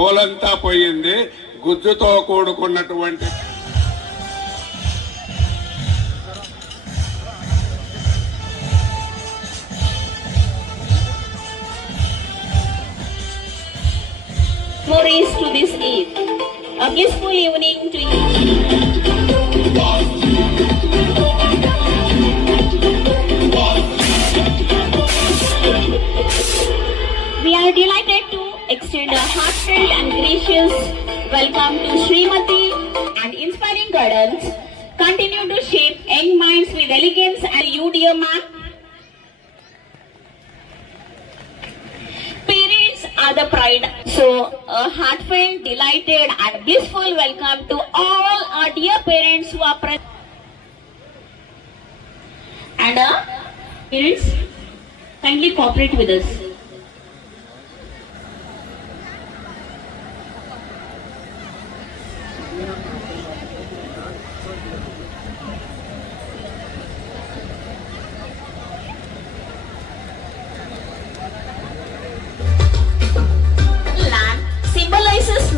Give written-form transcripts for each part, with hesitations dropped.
తోలంతా పోయింది, గుజ్జుతో కూడుకున్నటువంటి memories to this Eid. A blissful evening to you. We are delighted to extend a heartfelt and gracious welcome to Srimati and inspiring guidance. Continue to shape young minds with elegance and you, dear ma'am. Parents are the pride. So, a heartfelt, delighted and blissful welcome to all our dear parents who are present. And parents, kindly cooperate with us.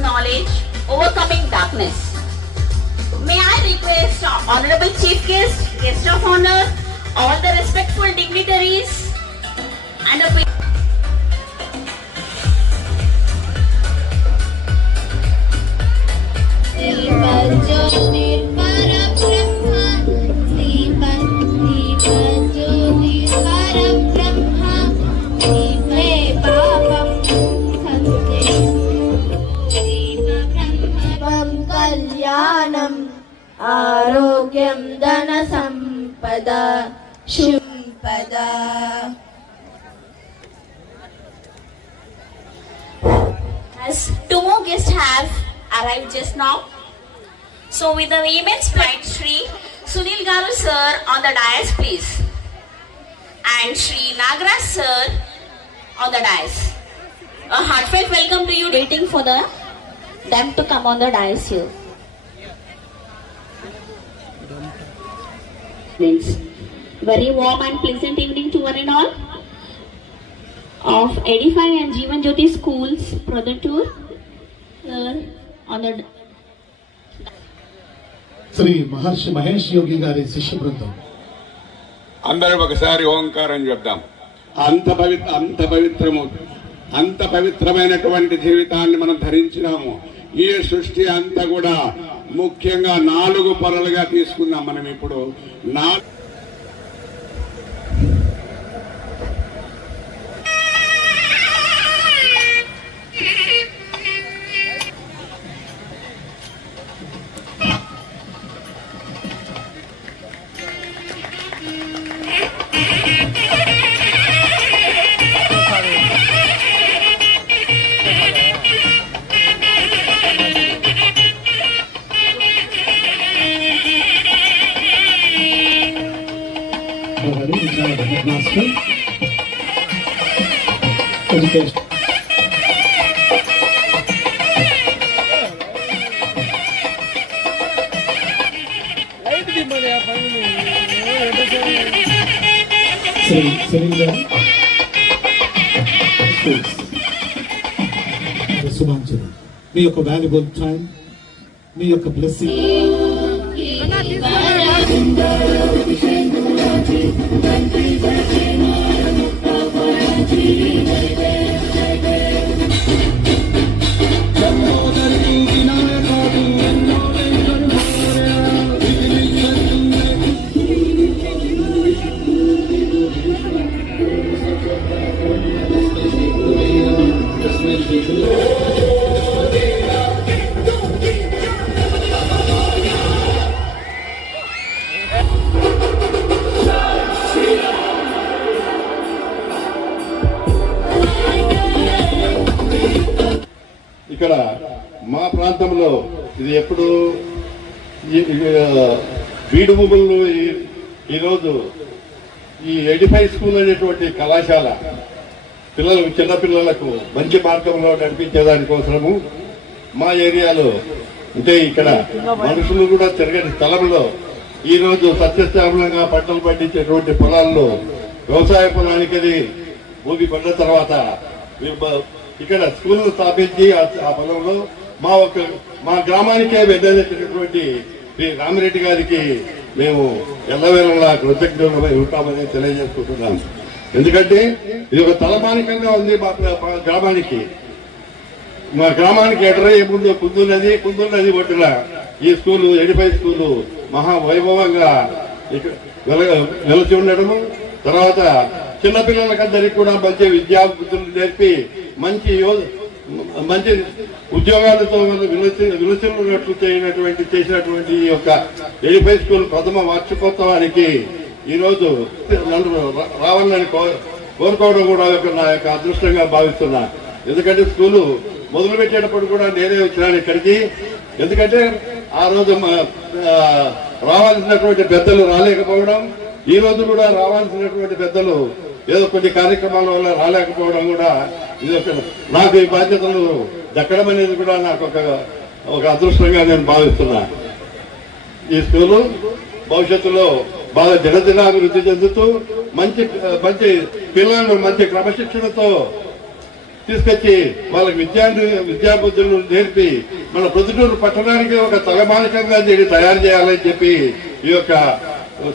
Knowledge overcoming darkness. May I request our honorable chief guest, guest of honor, all the respectful dignitaries and the ఆరోగ్యం ధన సంపద శుంపద. As two more guests have arrived just now, so with the immense pride, Shri Sunil Garu sir on the dais, please, and Shri Nagaraj sir on the dais. A heartfelt welcome to you. Waiting for them to come on the dais here. Very warm and pleasant evening to one and all of Edify and Jeevan Jyoti schools brother tour here on the Shri మహర్షి మహేష్ యోగి గారి శిష్య బృందం. అందరూ ఒకసారి ఓంకారం చెప్దాం. అంత పవిత్రమైనటువంటి జీవితాన్ని మనం ధరించినాము. ఈ సృష్టి అంతా కూడా ముఖ్యంగా 4 పొరలుగా తీసుకుందాం. మనం ఇప్పుడు మాస్టర్ ఎడ్యుకేషన్ శ్రీ సునీల్ గారు శుభాంజలి. మీ యొక్క వాల్యుబుల్ టైం, మీ యొక్క బ్లెస్సింగ్ ఇక్కడ మా ప్రాంతంలో ఇది ఎప్పుడు బీడు భూముల్లో ఈరోజు ఈ ఎడిఫై స్కూల్ అనేటువంటి కళాశాల చిన్నపిల్లలకు మంచి మార్గంలో నడిపించేదానికోసము మా ఏరియాలో అంటే ఇక్కడ మనుషులు కూడా తిరగని స్థలంలో ఈరోజు సత్యశ్యామలంగా పంటలు పండించేటువంటి పొలాల్లో వ్యవసాయ పొలానికి భూమి పడిన తర్వాత ఇక్కడ స్కూల్ స్థాపించి ఆ పదంలో మా గ్రామానికే వెన్నెచ్చినటువంటి శ్రీ రామిరెడ్డి గారికి మేము ఎల్లవేళలా కృతజ్ఞులమై ఉంటామని తెలియజేసుకుంటున్నాను. ఎందుకంటే ఇది ఒక తలమానికంగా ఉంది మా గ్రామానికి. మా గ్రామానికి ఎడరే ముందు కుందున్నది ఒడ్డున ఈ స్కూలు 85 స్కూలు మహా వైభవంగా నిలిచి ఉండడము, తర్వాత చిన్నపిల్లలకందరికీ కూడా మంచి విద్యా బుద్ధులు నేర్పి మంచి ఉద్యోగాలతో విలుచున్నట్లు చేసినటువంటి ఈ యొక్క 85 స్కూల్ ప్రథమ వార్షికోత్సవానికి ఈరోజు నన్ను రావాలని కోరుకోవడం కూడా నా యొక్క అదృష్టంగా భావిస్తున్నా. ఎందుకంటే స్కూలు మొదలు పెట్టేటప్పుడు కూడా నేనే వచ్చినాను ఇక్కడికి. ఎందుకంటే ఆ రోజు రావాల్సినటువంటి పెద్దలు రాలేకపోవడం, ఈ రోజు కూడా రావాల్సినటువంటి పెద్దలు ఏదో కొన్ని కార్యక్రమాల వల్ల రాలేకపోవడం కూడా ఇది నాకు ఈ బాధ్యతలు దక్కడం అనేది కూడా నాకు ఒక అదృష్టంగా నేను భావిస్తున్నా. ఈ స్కూలు భవిష్యత్తులో బాగా దినదినాభివృద్ధి చెందుతూ మంచి పిల్లలను మంచి క్రమశిక్షణతో తీసుకొచ్చి వాళ్ళకి విద్యాబుద్ధులను నేర్పి మన ప్రొద్దుటూరు పట్టణానికి ఒక తలమానికంగా దీన్ని తయారు చేయాలని చెప్పి ఈ యొక్క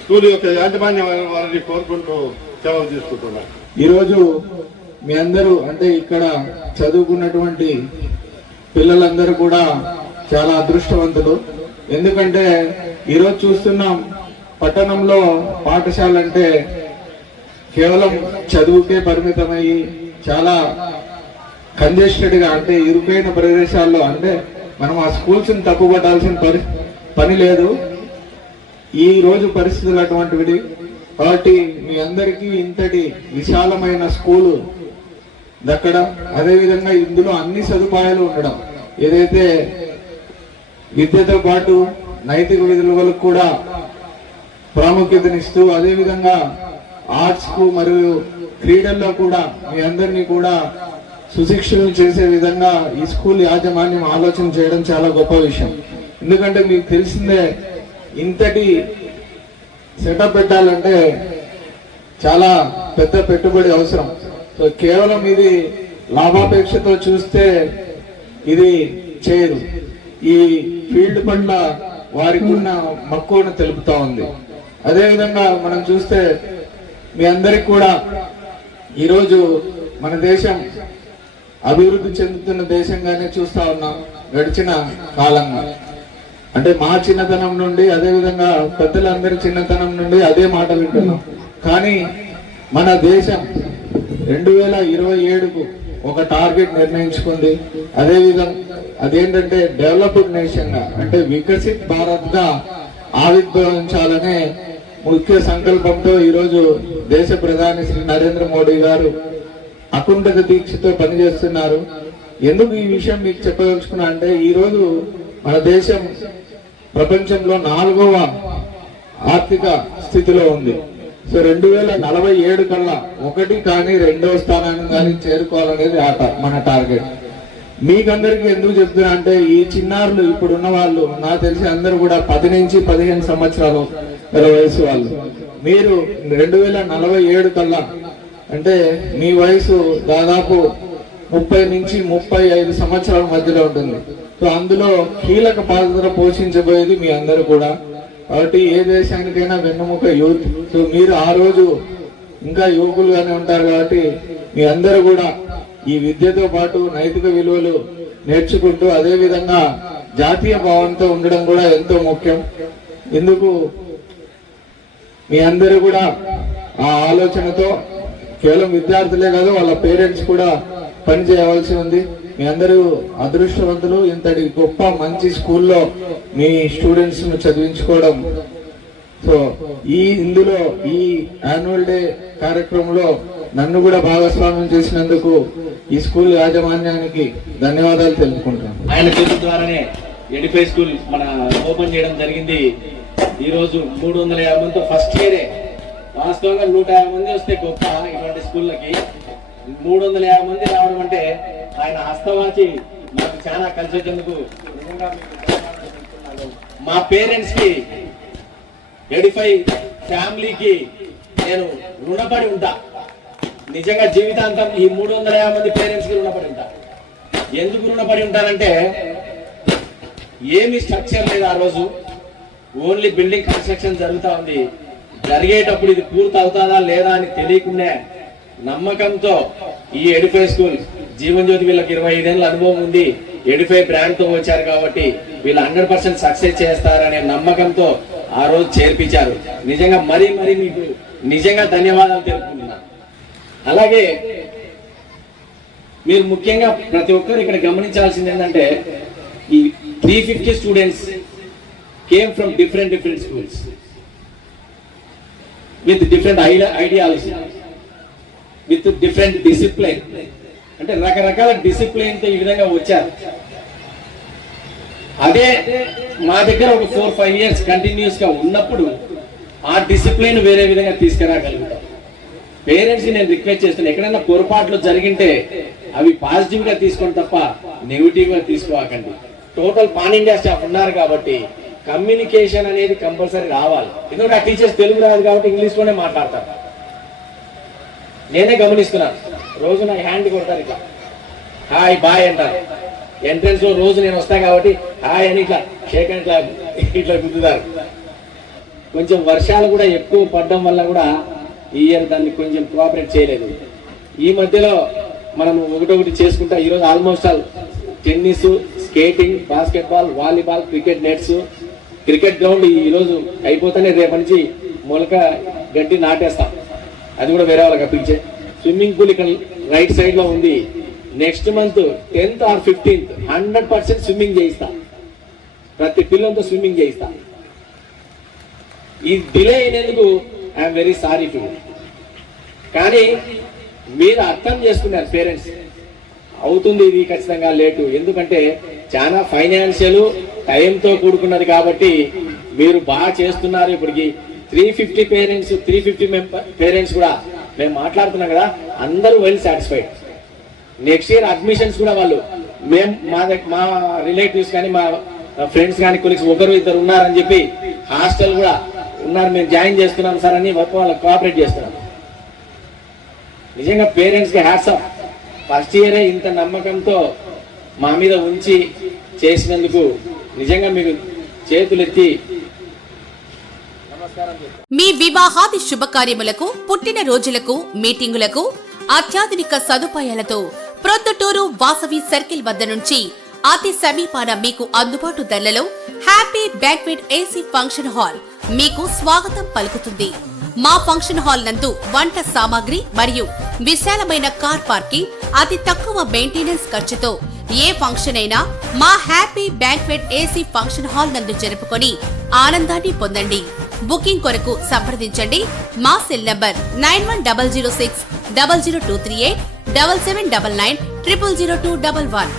స్కూల్ యొక్క యాజమాన్యం వారిని కోరుకుంటూ సెలవు తీసుకుంటున్నారు. ఈరోజు మీ అందరూ అంటే ఇక్కడ చదువుకున్నటువంటి పిల్లలందరూ కూడా చాలా అదృష్టవంతులు. ఎందుకంటే ఈరోజు చూస్తున్నాం పట్టణంలో పాఠశాల అంటే కేవలం చదువుకే పరిమితమయ్యి చాలా కంజెస్టెడ్ గా అంటే ఇరుకైన ప్రదేశాల్లో అంటే మనం ఆ స్కూల్స్ ని తక్కువ పట్టాల్సిన పని లేదు. ఈ రోజు పరిస్థితులు అటువంటివి. కాబట్టి మీ అందరికీ ఇంతటి విశాలమైన స్కూలు దక్కడం, అదేవిధంగా ఇందులో అన్ని సదుపాయాలు ఉండడం, ఏదైతే విద్యతో పాటు నైతిక విలువలకు కూడా ప్రాముఖ్యతనిస్తూ అదేవిధంగా ఆర్ట్స్ కు మరియు క్రీడల్లో కూడా మీ అందరినీ కూడా సుశిక్షణ చేసే విధంగా ఈ స్కూల్ యాజమాన్యం ఆలోచన చేయడం చాలా గొప్ప విషయం. ఎందుకంటే మీకు తెలిసిందే ఇంతటి సెటప్ పెట్టాలంటే చాలా పెద్ద పెట్టుబడి అవసరం. సో కేవలం ఇది లాభాపేక్షతో చూస్తే ఇది చేయదు. ఈ ఫీల్డ్ పట్ల వారికి ఉన్న మక్కువను తెలుపుతా ఉంది. అదేవిధంగా మనం చూస్తే మీ అందరికి కూడా ఈరోజు మన దేశం అభివృద్ధి చెందుతున్న దేశంగానే చూస్తా ఉన్నాం గడిచిన కాలంగా. అంటే మా చిన్నతనం నుండి అదేవిధంగా పెద్దలందరి చిన్నతనం నుండి అదే మాట వింటున్నాం. కానీ మన దేశం 2027కు ఒక టార్గెట్ నిర్ణయించుకుంది. అదేవిధంగా అదేంటంటే డెవలప్డ్ నేషన్ గా అంటే వికసిత్ భారత్ గా ఆవిర్భవించాలనే ముఖ్య సంకల్పంతో ఈరోజు దేశ ప్రధాని శ్రీ నరేంద్ర మోడీ గారు అకుంఠిత దీక్షతో పనిచేస్తున్నారు. ఎందుకు ఈ విషయం మీకు చెప్పదలుచుకున్నా అంటే ఈరోజు మన దేశం ప్రపంచంలో 4వ ఆర్థిక స్థితిలో ఉంది. సో 2047 కల్లా 1 కానీ 2వ స్థానాన్ని కానీ చేరుకోవాలనేది మన టార్గెట్. మీకందరికీ ఎందుకు చెప్తున్నా అంటే ఈ చిన్నారులు ఇప్పుడున్న వాళ్ళు నాకు తెలిసి అందరూ కూడా 10 నుంచి 15 సంవత్సరాలు వయసు వాళ్ళు. మీరు 2047 కల్లా అంటే మీ వయసు దాదాపు 30 నుంచి 35 సంవత్సరాల మధ్యలో ఉంటుంది. సో అందులో కీలక పాత్ర పోషించబోయేది మీ అందరూ కూడా. కాబట్టి ఏ దేశానికైనా వెన్నెముక యూత్. సో మీరు ఆ రోజు ఇంకా యువకులుగానే ఉంటారు. కాబట్టి మీ అందరూ కూడా ఈ విద్యతో పాటు నైతిక విలువలు నేర్చుకుంటూ అదేవిధంగా జాతీయ భావంతో ఉండడం కూడా ఎంతో ముఖ్యం. ఎందుకు మీ అందరూ కూడా ఆ ఆలోచనతో కేవలం విద్యార్థులే కాదు వాళ్ళ పేరెంట్స్ కూడా పని చేయవలసి ఉంది. మీ అందరూ అదృష్టవంతులు. ఇంతటి గొప్ప మంచి స్కూల్లో మీ స్టూడెంట్స్ ను చదివించుకోవడం. సో ఇందులో ఈ యాన్యువల్ డే కార్యక్రమంలో నన్ను కూడా భాగస్వామ్యం చేసినందుకు ఈ స్కూల్ యాజమాన్యానికి ధన్యవాదాలు తెలుపుకుంటాను. ఆయన చేతుల ద్వారానే 85 స్కూల్ మన ఓపెన్ చేయడం జరిగింది. ఈ రోజు 350 మందితో ఫస్ట్ ఇయరే. వాస్తవంగా 150 మంది వస్తే గొప్ప ఇటువంటి స్కూళ్ళకి 350 మంది రావడం అంటే ఆయన హస్తవాచి మాకు చాలా కలిసి వచ్చేందుకు మా పేరెంట్స్ కి 85 ఫ్యామిలీకి నేను రుణపడి ఉంటా. నిజంగా జీవితాంతం ఈ 350 మంది పేరెంట్స్ కి రుణపడి ఉంటారు. ఎందుకు రుణపడి ఉంటారంటే ఏమి స్ట్రక్చర్ లేదు ఆ రోజు, ఓన్లీ బిల్డింగ్ కన్స్ట్రక్షన్ జరుగుతూ ఉంది. జరిగేటప్పుడు ఇది పూర్తి అవుతుందా లేదా అని తెలియకుండా నమ్మకంతో ఈ ఎడిఫై స్కూల్ జీవన్ జ్యోతి వీళ్ళకి 25 ఏళ్ళ అనుభవం ఉంది, ఎడిఫై బ్రాండ్ తో వచ్చారు కాబట్టి వీళ్ళు 100% సక్సెస్ చేస్తారనే నమ్మకంతో ఆ రోజు చేర్పించారు. నిజంగా మరీ మీకు నిజంగా ధన్యవాదాలు తెలుపుకుంటున్నాను. అలాగే మీరు ముఖ్యంగా ప్రతి ఒక్కరు ఇక్కడ గమనించాల్సింది ఏంటంటే ఈ 350 students came from different schools with different ideology, with different discipline. అంటే రకరకాల డిసిప్లిన్ తో ఈ విధంగా వచ్చారు. అదే మా దగ్గర ఒక 4-5 ఇయర్స్ కంటిన్యూస్ గా ఉన్నప్పుడు ఆ డిసిప్లిన్ వేరే విధంగా తీసుకురాగలుగుతాం. పేరెంట్స్ నేను రిక్వెస్ట్ చేస్తున్నాను, ఎక్కడైనా పొరపాట్లు జరిగింటే అవి పాజిటివ్ గా తీసుకోండి తప్ప నెగిటివ్ గా తీసుకోకండి. టోటల్ పాన్ ఇండియా స్టాఫ్ ఉన్నారు కాబట్టి కమ్యూనికేషన్ అనేది కంపల్సరీ రావాలి. ఎందుకంటే ఆ టీచర్స్ తెలుగు రాదు కాబట్టి ఇంగ్లీష్ లోనే మాట్లాడతారు. నేనే గమనిస్తున్నాను, రోజు నా హ్యాండ్ కొడతారు, ఇట్లా హాయ్ బాయ్ అంటారు. ఎంట్రన్స్ లో రోజు నేను వస్తాను కాబట్టి హాయ్ అని ఇట్లా షేక్ అని ఇట్లా గుద్దుతారు. కొంచెం వర్షాలు కూడా ఎక్కువ పడడం వల్ల కూడా ఈ ఇయర్ దాన్ని కొంచెం కోఆపరేట్ చేయలేదు. ఈ మధ్యలో మనం ఒకటొకటి చేసుకుంటా ఈరోజు almost all tennis, skating, basketball, volleyball, cricket nets, cricket ground ఈరోజు అయిపోతేనే రేపటి నుంచి మొలక గడ్డి నాటేస్తాం. అది కూడా వేరే వాళ్ళకి అప్పించే. స్విమ్మింగ్ పూల్ ఇక్కడ రైట్ సైడ్ లో ఉంది. Next month 10th or 15th 100% swimming చేయిస్తా. ప్రతి పిల్లలతో స్విమ్మింగ్ చేయిస్తా. ఈ డిలే అయినందుకు ఐఎమ్ వెరీ సారీ టు. కానీ మీరు అర్థం చేసుకున్నారు పేరెంట్స్, అవుతుంది ఇది ఖచ్చితంగా లేటు. ఎందుకంటే చాలా ఫైనాన్షియల్ టైంతో కూడుకున్నది కాబట్టి మీరు బాగా చేస్తున్నారు. ఇప్పటికి 350 పేరెంట్స్ 350 పేరెంట్స్ కూడా మేము మాట్లాడుతున్నాం కదా, అందరూ well satisfied. Next year admissions కూడా వాళ్ళు మేము మా రిలేటివ్స్ కానీ మా ఫ్రెండ్స్ కానీ కొలీగ్స్ ఒకరు ఇద్దరు ఉన్నారని చెప్పి హాస్టల్ కూడా ఉన్నారు, మేము జాయిన్ చేస్తున్నాం సార్ అని వాళ్ళకి కోఆపరేట్ చేస్తున్నాం. నిజంగా పేరెంట్స్ కి హ్యాట్స్ ఆఫ్. ఫస్ట్ ఇయరే ఇంత నమ్మకంతో మా మీద ఉంచి చేసినందుకు నిజంగా మీకు చేతులెత్తి మీ వివాహాది శుభకార్యములకు, పుట్టిన రోజులకు, మీటింగులకు అత్యాధునిక సదుపాయాలతో ప్రొద్దుటూరు వాసవి సర్కిల్ వద్ద నుంచి అతి సమీపాన మీకు అందుబాటు ధరలలో happy banquet AC function hall మీకు స్వాగతం పలుకుతుంది. మా ఫంక్షన్ హాల్ నందు వంట సామాగ్రి మరియు విశాలమైన కార్ పార్కింగ్, అతి తక్కువ మెయింటెనెన్స్ ఖర్చుతో ఏ ఫంక్షన్ అయినా మా happy banquet AC function hall నందు జరుపుకొని ఆనందాన్ని పొందండి. బుకింగ్ కొరకు సంప్రదించండి. మా సెల్ నంబర్ 9100600238 7799 000211.